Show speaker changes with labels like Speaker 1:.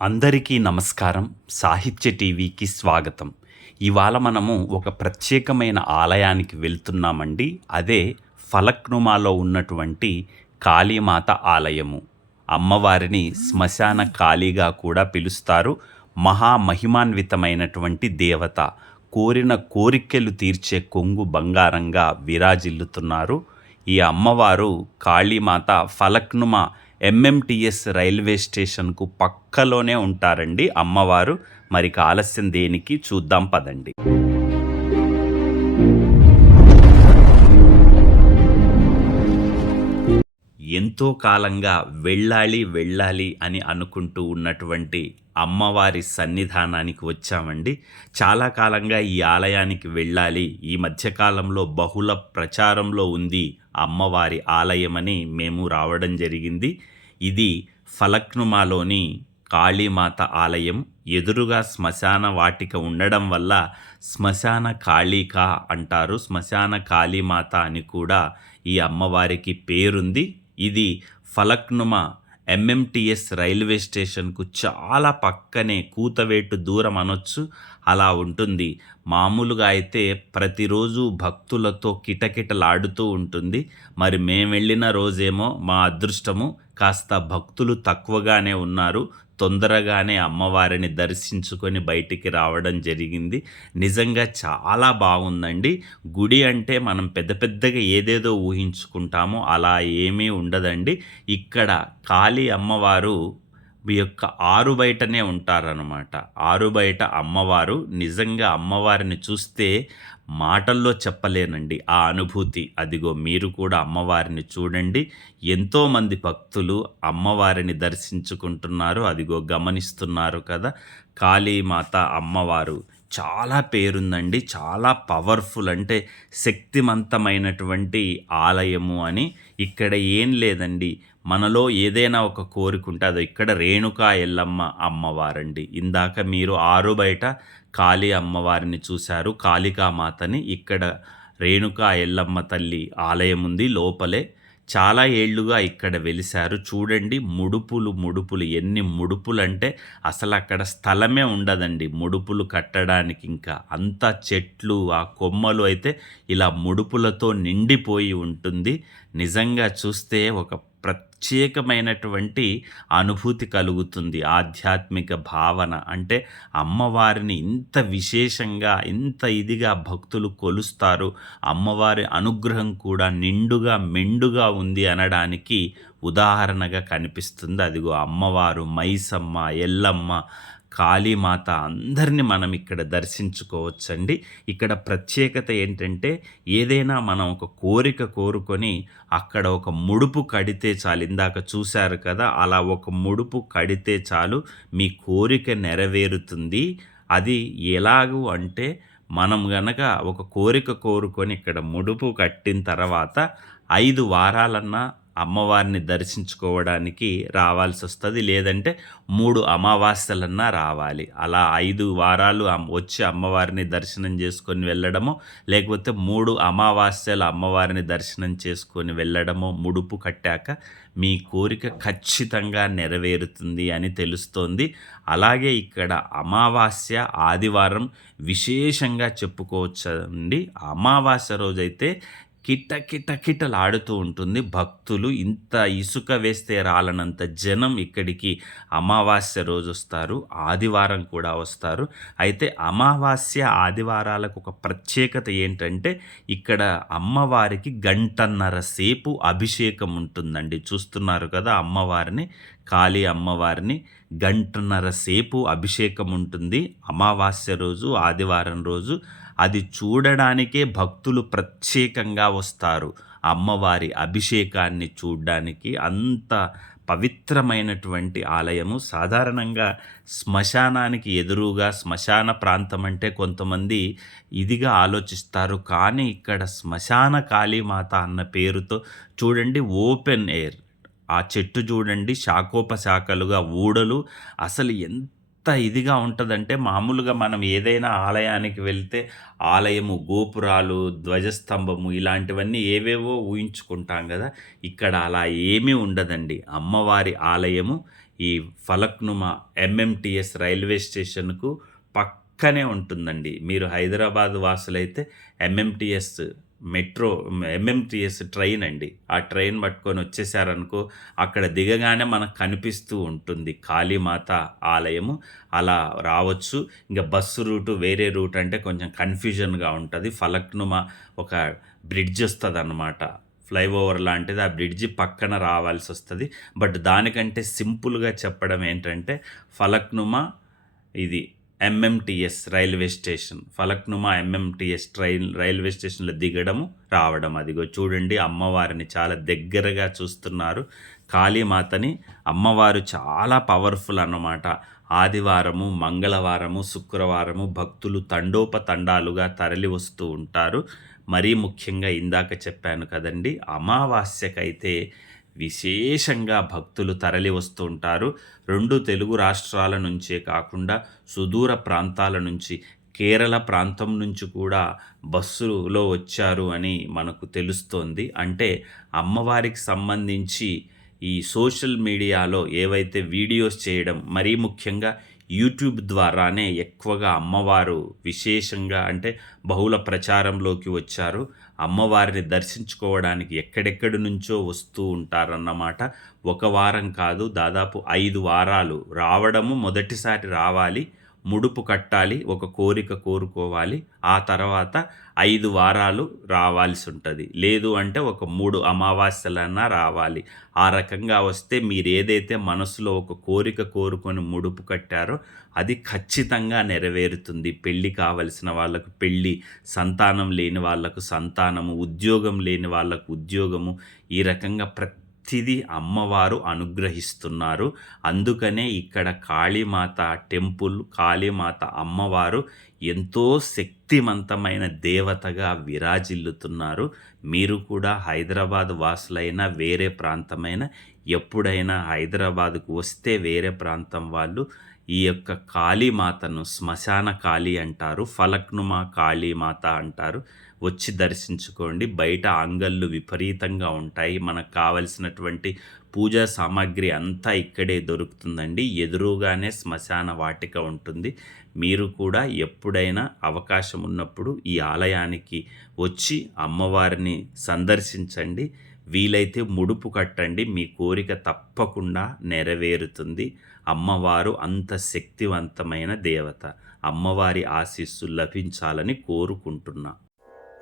Speaker 1: అందరికీ నమస్కారం. సాహిత్య టీవీకి స్వాగతం. ఇవాళ మనము ఒక ప్రత్యేకమైన ఆలయానికి వెళ్తున్నామండి. అదే ఫలక్నుమాలో ఉన్నటువంటి కాళీమాత ఆలయము. అమ్మవారిని శ్మశాన కాళీగా కూడా పిలుస్తారు. మహామహిమాన్వితమైనటువంటి దేవత. కోరిన కోరికలు తీర్చే కొంగు బంగారంగా విరాజిల్లుతున్నారు. ఈ అమ్మవారు కాళీమాత ఫలక్నుమ ఎంఎంటిఎస్ రైల్వే స్టేషన్కు పక్కలోనే ఉంటారండి అమ్మవారు. మరి ఆలస్యం దేనికి చూద్దాం పదండి. ఎంతో కాలంగా వెళ్ళాలి వెళ్ళాలి అని అనుకుంటూ ఉన్నటువంటి అమ్మవారి సన్నిధానానికి వచ్చామండి. చాలా కాలంగా ఈ ఆలయానికి వెళ్ళాలి. ఈ మధ్యకాలంలో బహుళ ప్రచారంలో ఉంది అమ్మవారి ఆలయమని మేము రావడం జరిగింది. ఇది ఫలక్నుమాలోని కాళీమాత ఆలయం. ఎదురుగా శ్మశాన వాటిక ఉండడం వల్ల శ్మశాన కాళిక అంటారు. శ్మశాన కాళీమాత అని కూడా ఈ అమ్మవారికి పేరుంది. ఇది ఫలక్నుమ ఎంఎంటిఎస్ రైల్వే స్టేషన్కు చాలా పక్కనే కూతవేటు దూరం అనొచ్చు. అలా ఉంటుంది. మామూలుగా అయితే ప్రతిరోజు భక్తులతో కిటకిటలాడుతూ ఉంటుంది. మరి మేము వెళ్ళిన రోజేమో మా అదృష్టము కాస్త భక్తులు తక్కువగానే ఉన్నారు. తొందరగానే అమ్మవారిని దర్శించుకొని బయటికి రావడం జరిగింది. నిజంగా చాలా బాగుందండి. గుడి అంటే మనం పెద్ద పెద్దగా ఏదేదో ఊహించుకుంటామో అలా ఏమీ ఉండదండి. ఇక్కడ కాళీ అమ్మవారు మీ యొక్క ఆరు బయటనే ఉంటారనమాట ఆరు బయట అమ్మవారు నిజంగా అమ్మవారిని చూస్తే మాటల్లో చెప్పలేనండి. ఆ అనుభూతి. అదిగో మీరు కూడా అమ్మవారిని చూడండి. ఎంతోమంది భక్తులు అమ్మవారిని దర్శించుకుంటున్నారు. అదిగో గమనిస్తున్నారు కదా. కాళీమాత అమ్మవారు. చాలా పేరుందండి. చాలా పవర్ఫుల్ అంటే శక్తివంతమైనటువంటి ఆలయము అని. ఇక్కడ ఏం లేదండి. మనలో ఏదైనా ఒక కోరిక ఉంటే అదో ఇక్కడ రేణుకా ఎల్లమ్మ అమ్మవారండి. ఇందాక మీరు ఆరు బయట కాళీ అమ్మవారిని చూశారు. కాళికామాతని ఇక్కడ రేణుకా ఎల్లమ్మ తల్లి ఆలయం ఉంది లోపలే. చాలా ఏళ్ళుగా ఇక్కడ వెలిశారు. చూడండి ముడుపులు ముడుపులు ఎన్ని ముడుపులు అంటే అసలు అక్కడ స్థలమే ఉండదండి. ముడుపులు కట్టడానికి ఇంకా అంత చెట్లు ఆ కొమ్మలు అయితే ఇలా ముడుపులతో నిండిపోయి ఉంటుంది. నిజంగా చూస్తే ఒక ప్రత్యేకమైనటువంటి అనుభూతి కలుగుతుంది. ఆధ్యాత్మిక భావన అంటే అమ్మవారిని ఇంత విశేషంగా ఇంత ఇదిగా భక్తులు కొలుస్తారు. అమ్మవారి అనుగ్రహం కూడా నిండుగా మెండుగా ఉంది అనడానికి ఉదాహరణగా కనిపిస్తుంది. అదిగో అమ్మవారు మైసమ్మ ఎల్లమ్మ కాళీమాత అందరిని మనం ఇక్కడ దర్శించుకోవచ్చండి. ఇక్కడ ప్రత్యేకత ఏంటంటే ఏదైనా మనం ఒక కోరిక కోరుకొని అక్కడ ఒక ముడుపు కడితే చాలు. ఇందాక చూశారు కదా అలా ఒక ముడుపు కడితే చాలు మీ కోరిక నెరవేరుతుంది. అది ఎలాగూ అంటే మనం గనక ఒక కోరిక కోరుకొని ఇక్కడ ముడుపు కట్టిన తర్వాత ఐదు వారాలన్నా అమ్మవారిని దర్శించుకోవడానికి రావాల్సి వస్తుంది లేదంటే మూడు అమావాస్యలన్నా రావాలి. అలా ఐదు వారాలు వచ్చి అమ్మవారిని దర్శనం చేసుకొని వెళ్ళడము లేకపోతే మూడు అమావాస్యలు అమ్మవారిని దర్శనం చేసుకొని వెళ్ళడము ముడుపు కట్టాక మీ కోరిక ఖచ్చితంగా నెరవేరుతుంది అని తెలుస్తోంది. అలాగే ఇక్కడ అమావాస్య ఆదివారం విశేషంగా చెప్పుకోవచ్చండి. అమావాస్య రోజైతే కిట కిట కిటలాడుతూ ఉంటుంది. భక్తులు ఇంత ఇసుక వేస్తే రాలనంత జనం ఇక్కడికి అమావాస్య రోజు వస్తారు. ఆదివారం కూడా వస్తారు. అయితే అమావాస్య ఆదివారాలకు ఒక ప్రత్యేకత ఏంటంటే ఇక్కడ అమ్మవారికి గంటన్నర సేపు అభిషేకం ఉంటుందండి. చూస్తున్నారు కదా అమ్మవారిని కాళీ అమ్మవారిని. గంటన్నర సేపు అభిషేకం ఉంటుంది. అమావాస్య రోజు ఆదివారం రోజు అది చూడడానికే భక్తులు ప్రత్యేకంగా వస్తారు. అమ్మవారి అభిషేకాన్ని చూడ్డానికి అంత పవిత్రమైనటువంటి ఆలయము. సాధారణంగా శ్మశానానికి ఎదురుగా శ్మశాన ప్రాంతం అంటే కొంతమంది ఇదిగా ఆలోచిస్తారు. కానీ ఇక్కడ శ్మశాన కాళీమాత అన్న పేరుతో చూడండి ఓపెన్ ఎయిర్. ఆ చెట్టు చూడండి శాఖోపశాఖలుగా ఊడలు. అసలు ఎంత ఇదిగా ఉంటుందంటే మామూలుగా మనం ఏదైనా ఆలయానికి వెళ్తే ఆలయము, గోపురాలు, ధ్వజస్తంభము ఇలాంటివన్నీ ఏవేవో ఊహించుకుంటాం కదా ఇక్కడ అలా ఏమీ ఉండదండి. అమ్మవారి ఆలయము ఈ ఫలక్నుమా ఎంఎంటీఎస్ రైల్వే స్టేషన్‌కు పక్కనే ఉంటుందండి. మీరు హైదరాబాద్ వాసులైతే ఎంఎంటీఎస్ మెట్రో ఎంఎంటీఎస్ ట్రైన్ అండి. ఆ ట్రైన్ పట్టుకొని వచ్చేసారనుకో అక్కడ దిగగానే మనకు కనిపిస్తూ ఉంటుంది కాళీమాత ఆలయము. అలా రావచ్చు. ఇంకా బస్సు రూటు వేరే రూట్ అంటే కొంచెం కన్‌ఫ్యూజన్‌గా ఉంటుంది ఫలక్నుమా ఒక బ్రిడ్జ్ వస్తుంది అన్నమాట ఫ్లైఓవర్ లాంటిది. ఆ బ్రిడ్జి పక్కన రావాల్సి వస్తుంది బట్ దానికంటే సింపుల్‌గా చెప్పడం ఏంటంటే ఫలక్నుమా ఇది MMTS railway station. Falaknuma MMTS train railway స్టేషన్‌లో దిగడము, రావడం. అదిగో చూడండి అమ్మవారిని చాలా దగ్గరగా చూస్తున్నారు. కాళీమాతని అమ్మవారు చాలా పవర్‌ఫుల్ అన్నమాట. ఆదివారము, మంగళవారము, శుక్రవారము భక్తులు తండోపతండాలుగా తరలి వస్తూ ఉంటారు. మరీ ముఖ్యంగా ఇందాక చెప్పాను కదండీ! అమావాస్యకైతే విశేషంగా భక్తులు తరలి వస్తుంటారు రెండు తెలుగు రాష్ట్రాల నుంచే కాకుండా సుదూర ప్రాంతాల నుంచి, కేరళ ప్రాంతం నుంచి కూడా బస్సులో వచ్చారు అని మనకు తెలుస్తోంది. అంటే అమ్మవారికి సంబంధించి ఈ సోషల్ మీడియాలో ఏవైతే వీడియోస్ చేయడం, మరీ ముఖ్యంగా యూట్యూబ్ ద్వారానే ఎక్కువగా అమ్మవారు విశేషంగా అంటే బహుళ ప్రచారంలోకి వచ్చారు. అమ్మవారిని దర్శించుకోవడానికి ఎక్కడెక్కడి నుంచో వస్తూ ఉంటారన్నమాట. ఒక వారం కాదు దాదాపు ఐదు వారాలు రావడము మొదటిసారి రావాలి. ముడుపు కట్టాలి. ఒక కోరిక కోరుకోవాలి. ఆ తర్వాత ఐదు వారాలు రావాల్సి ఉంటుంది లేదు అంటే ఒక మూడు అమావాస్యలన్నా రావాలి. ఆ రకంగా వస్తే మీరు ఏదైతే మనసులో ఒక కోరిక కోరుకొని ముడుపు కట్టారో అది ఖచ్చితంగా నెరవేరుతుంది. పెళ్ళి కావలసిన వాళ్ళకు పెళ్ళి సంతానం లేని వాళ్ళకు సంతానము, ఉద్యోగం లేని వాళ్ళకు ఉద్యోగము, ఈ రకంగా ప్రతి ప్రతిదీ అమ్మవారు అనుగ్రహిస్తున్నారు. అందుకనే ఇక్కడ కాళీమాత టెంపుల్, కాళీమాత అమ్మవారు ఎంతో శక్తివంతమైన దేవతగా విరాజిల్లుతున్నారు. మీరు కూడా హైదరాబాద్ వాసులైన వేరే ప్రాంతమైన ఎప్పుడైనా హైదరాబాద్‌కు వస్తే వేరే ప్రాంతం వాళ్ళు ఈ యొక్క కాళీమాతను శ్మశాన కాళీ అంటారు. ఫలక్నుమా కాళీమాత అంటారు. వచ్చి దర్శించుకోండి. బయట అంగళ్ళు విపరీతంగా ఉంటాయి. మనకు కావలసినటువంటి పూజా సామాగ్రి అంతా ఇక్కడే దొరుకుతుందండి. ఎదురుగానే శ్మశాన వాటిక ఉంటుంది. మీరు కూడా ఎప్పుడైనా అవకాశం ఉన్నప్పుడు ఈ ఆలయానికి వచ్చి అమ్మవారిని సందర్శించండి. వీలైతే ముడుపు కట్టండి. మీ కోరిక తప్పకుండా నెరవేరుతుంది. అమ్మవారు అంత శక్తివంతమైన దేవత. అమ్మవారి ఆశీస్సు లభించాలని కోరుకుంటున్నా.